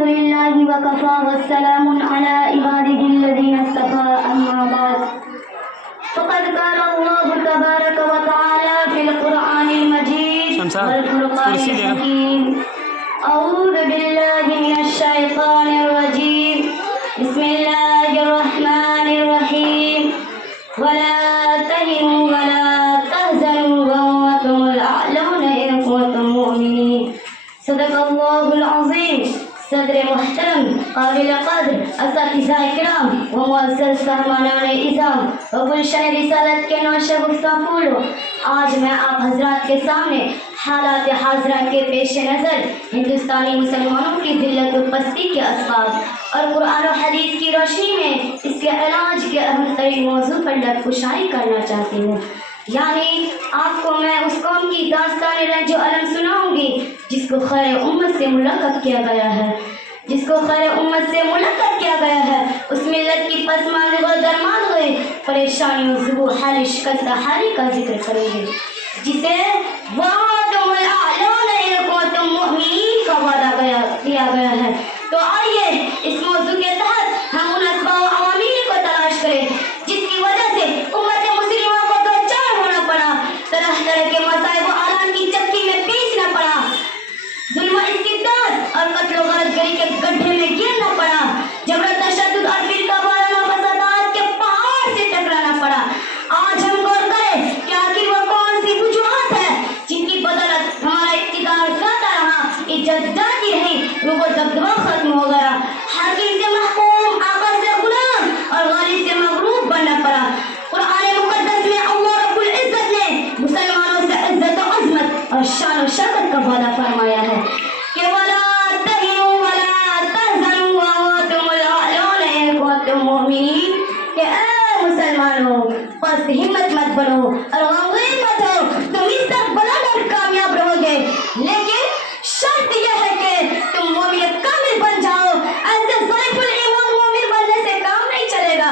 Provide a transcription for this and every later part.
الحمد لله وكفى والسلام على عباده الذين اصطفى أما بعد فقد قال الله تبارك وتعالى في القرآن المجيد والفرقان الحكيم أعوذ بالله من الشيطان الرجيم بسم الله الرحمن الرحيم ولا تهنوا ولا تحزنوا وأنتم الأعلون إن كنتم مؤمنين صدق الله العظيم. صدر محترم قابل قدر اساتذہ اکرام و معزز سامعین اعظام و گلشن رسالت کے نوش گفتہ پھولوں، آج میں آپ حضرات کے سامنے حالات حاضرہ کے پیش نظر ہندوستانی مسلمانوں کی ذلت و پستی کے اسباب اور قرآن و حدیث کی روشنی میں اس کے علاج کے اہم ترین موضوع پر لب کشائی کرنا چاہتی ہوں. یعنی آپ کو میں اس قوم کی داستان رنج و الم سناؤں گی جس کو خیر امت سے ملقب کیا گیا ہے، جس کو خیر امت سے ملقب کیا گیا ہے. اس ملت کی پسماندگی و درماندگی، پریشانیوں، ذبح حال، شکست حالی کا ذکر کریں گے، جسے وَأَنْتُمُ الْأَعْلَوْنَ إِن كُنتُم مُّؤْمِنِينَ کا وعدہ کیا گیا ہے. تو آئیے اس موضوع کے تحت ہم ان اسباب و عوامل کو تلاش کریں جس کی وجہ سے امت مسلمہ کو دوچار ہونا پڑا، طرح طرح کے مصائب و آلات کی چکی میں پیسنا پڑا، ظلم و استبداد اور قتل و غارت گری کے گڈھے میں گرنا پڑا، جبر و تشدد اور فرقہ وارانہ فسادات کے پہاڑ سے ٹکرانا پڑا. آج ہم غور کریں کہ آخر وہ کون سی وجوہات ہے جن کی بدولت ہمارا اقتدار جاتا رہا، عزت جاتی رہی، روب و دبدبہ ختم ہو گیا، حاکم سے محکوم، آقا سے غلام اور غالب سے مغلوب بننا پڑا. قرآن مقدس میں اللہ رب العزت نے مسلمانوں سے عزت و عظمت اور شان و شوکت کا وعدہ فرمایا ہے کہ وَلَا تَهِنُوا وَلَا تَحْزَنُوا وَأَنْتُمُ الْأَعْلَوْنَ إِن كُنتُم مُّؤْمِنِينَ کہ اے مسلمانوں پس ہمت مت بنو اور غمگین مت ہو، تم اس تک بلند اور کامیاب رہو گے، لیکن شرط یہ ہے کہ تم مومن کامل بن جاؤ. ایسے ضعیف الایمان مومن بننے سے کام نہیں چلے گا،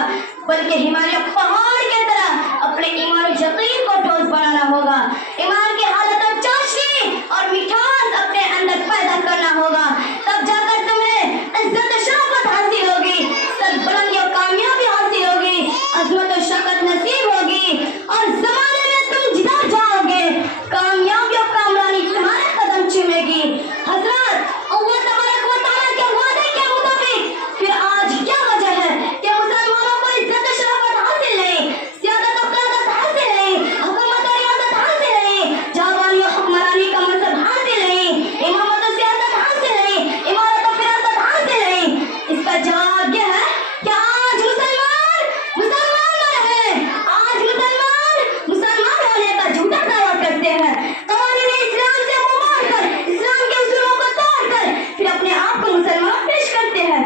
بلکہ ہمارے پہاڑ کی طرح اپنے ایمان و یقین کو ٹھوس بنانا ہوگا، ایمان کی حالت اور چاشنی اور مٹھاس اپنے اندر پیدا کرنا ہوگا، تب جا کر تمہیں عزت و شرافت حاصل ہوگی، سربلندی و کامیابی حاصل ہوگی، عظمت و شوکت نصیب ہوگی اور زمانے میں تم جدار جاؤ گے، کامیابی و کامرانی تمہارے قدم چومے گی. حضرات، اللہ تبارک و تعالیٰ کے وعدے کے مطابق پھر آج کیا وجہ ہے کہ مسلمانوں کو عزت و شرافت حاصل نہیں، سیادت و قیادت حاصل نہیں، حکومت و ریاست حاصل نہیں، جوانی و حکمرانی کا منصب حاصل نہیں، امامت و سیاست حاصل نہیں، امارت و فراست حاصل نہیں؟ اس کا جواب یہ ہے کہ آج مسلمان مسلمان نہ رہے، آج مسلمان ہونے کا جھوٹا دعویٰ کرتے ہیں، قوانین اسلام سے منہ موڑ کر، اسلام کے اصولوں کو توڑ کر پھر اپنے آپ کو مسلمان پیش کرتے ہیں.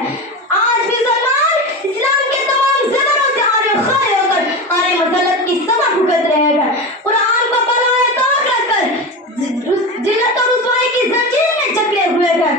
آج مسلمان اسلام کے تمام زبانوں سے عارف خارے ہو کر قارئ مذلت کی سزا بھگت رہے گا، قرآن کو بالائے طاق رکھ کر ذلت و رسوائی کی زنجیر میں جکڑے ہوئے گئے،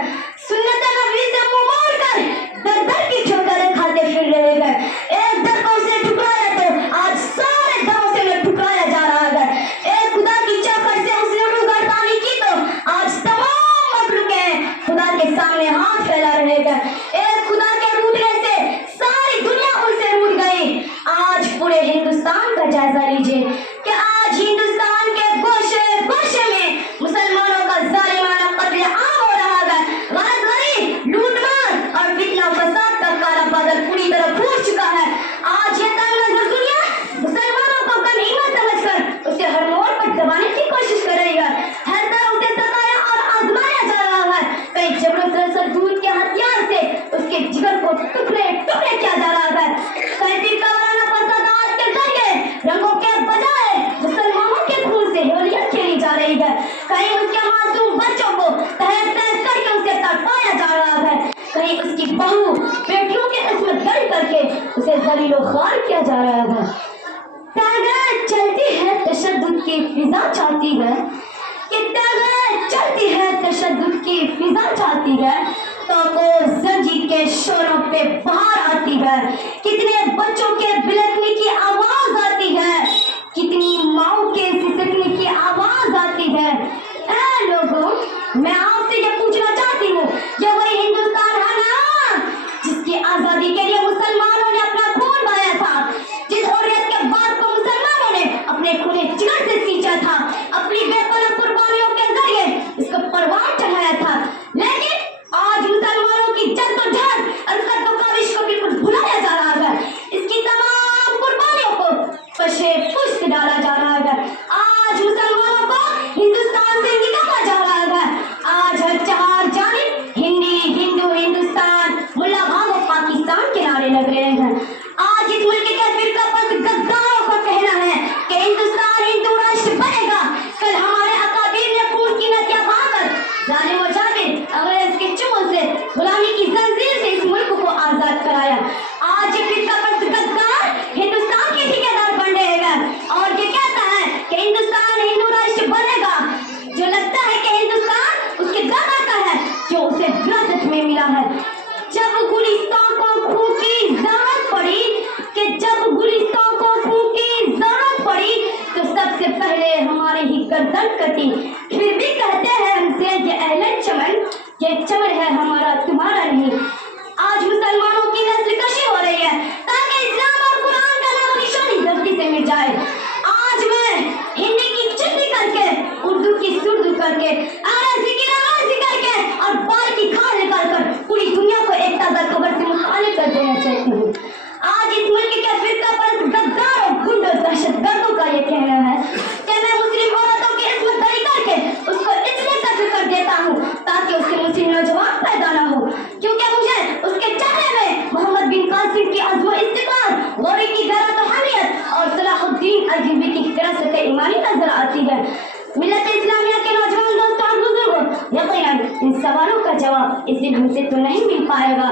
سنت نبوی سے منہ موڑ کر در در کی ٹھوکریں کھاتے پھر رہے گئے. ایک در کو اسے ٹھکرایا تو آج سارے دروں سے انہیں ٹھکرایا جا رہا ہے. ایک خدا کی چوکھٹ سے اس نے روگردانی کی تو آج تمام مخلوقیں خدا کے سامنے ہاتھ پھیلا رہے گا. ایک خدا کے روٹنے سے ساری دنیا ان سے روٹ گئی. آج پورے ہندوستان کا جائزہ لیجیے کہ آج ہندوستان کے گوشے گوشے میں مسلمانوں کا ظالمانہ قتل عام ہو رہا ہے، غارت گری، لوٹ مار اور فتنہ و فساد کا کالا بادل پوری طرح پھوٹ چکا ہے. آج یہ تنگ نظر دنیا مسلمانوں کو غنیمت سمجھ کر اسے ہر موڑ پر دبانے کی کوشش کر رہی ہے، ہر طرح اسے ستایا اور آزمایا جا رہا ہے. کئی جبر و تشدد کے ہتھیار سے اس کے جگر کو ٹکڑے ٹکڑے کیا جا رہا ہے. کئی فرقہ وارانہ فسادات کے ذریعے رنگوں کے بجائے مسلمانوں کے خون سے ہولیاں کھیلی جا رہی ہے. کہیں اس کے معصوم بچوں کو تہہ تہہ کر کے اسے تڑپایا جا رہا ہے، کہیں اس کی بہو بیٹیوں کی عصمت گری کر کے اسے ذلیل و خوار کیا جا رہا ہے. تاغیر چلتی ہے تشدد کی فضا چاہتی ہے کہ تاغیر چلتی ہے تشدد کی فضا چاہتی ہے تو وہ زنجیر کے شوروں پہ باہر آتی ہے. کتنے بچوں کے بلکنے کی آواز آتی ہے، کتنی ماؤں کے سسکنے کی آواز آتی ہے. اے لوگوں، میں آپ سے یہ پوچھنا چاہتی ہوں، یہ وہی ہندوستان ہے ہے جب گلستان کو خون کی ضرورت پڑی کہ جب گلستان کو خون کی ضرورت پڑی تو سب سے پہلے ہماری ہی گردن کٹی. پھر بھی کہتے ہیں ہم سے یہ اہل چمن، یہ چمن ہے ہمارا تمہارا نہیں. آج مسلمانوں کی نسل کشی ہو رہی ہے تاکہ اسلام اور قرآن کا نام و نشان اس دھرتی سے مٹ جائے. آج میں ہندی کی چندی کر کے، اردو کی سردو کر کے، انگریزی کی انگریزی کر کے اور بال کی کھال نکال کر پوری دنیا کو ایک تازہ خبر سے متعلق کر دینا چاہتی ہوں. آج اس ملک کے فرقہ پرست غدار اور گنڈ اور دہشت گردوں کا یہ کہنا ہے کہ میں مسلم عورتوں کی عصمت دری کر کے اس کو اس لیے قتل کر دیتا ہوں تاکہ اس سے مسلم نوجوان پیدا نہ ہو، کیونکہ مجھے اس کے چہرے میں محمد بن قاسم کی عزم و استقامت، غوری کی غیرت و حمیت اور صلاح الدین ایوبی کی فراست ایمانی نظر آتی ہے. ملت اسلامیہ کے نوجوان دوستوں اور بزرگوں، یقیناً ان سوالوں کا جواب اس دن ہم سے تو نہیں مل پائے گا.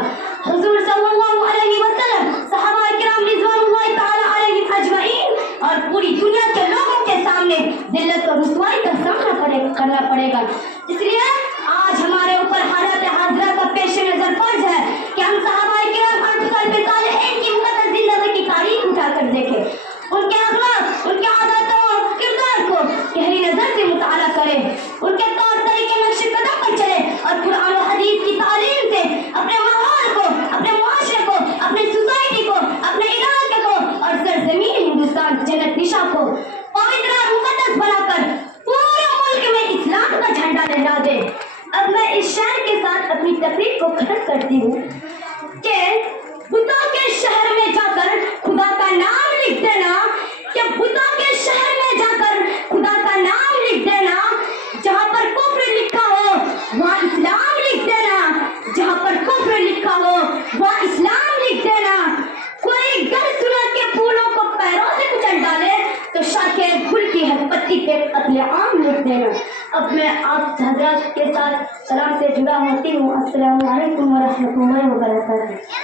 حضور صلی اللہ علیہ وسلم، صحابہ کرام رضوان اللہ تعالی علیہم اجمعین اور پوری دنیا کے لوگوں کے سامنے ذلت اور رسوائی کا سامنا کرنا پڑے گا. اس لیے آج ہمارے اوپر حالت حاضرہ کا پیش نظر فرض ہے کہ ہم صحابہ کرام اور سلف صالحین کی مقدس زندگی کی تاریخ اٹھا کر دیکھیں، ان کے اخلاق، ان کے عادتوں اور کردار کو گہری نظر سے مطالعہ کریں، ان کے طور طریقے نقش قدم پر چلے اور قرآن و حدیث کی تعلیم سے اپنے ماحول کو، اپنے معاشرے کو، اپنے سوسائٹی کو، اپنے علاقے کو اور سرزمین ہندوستان جنت نشا کو پوتر اور مقدس بنا کر پورے ملک میں اسلام کا جھنڈا لہرا دے. اب میں اس شعر کے ساتھ اپنی تقریر کو ختم کرتی ہوں کہ بتوں کے شہر میں جا کر خدا کا نام لکھ دینا، کہ بتوں کے شہر میں جا کر خدا کا نام لکھ دینا، جہاں پر کفر لکھا ہو وہاں اسلام لکھ دینا، جہاں پر کفر لکھا ہو وہاں اسلام لکھ دینا. کوئی گر سنا کے پھولوں کو پیروں سے کچل ڈالے تو شاخے گل کی ہر پتی پہ قتل عام لکھ دینا. اب میں آپ حضرات کے ساتھ سلام سے جدا ہوتی ہوں. السلام علیکم ورحمۃ اللہ وبرکاتہ.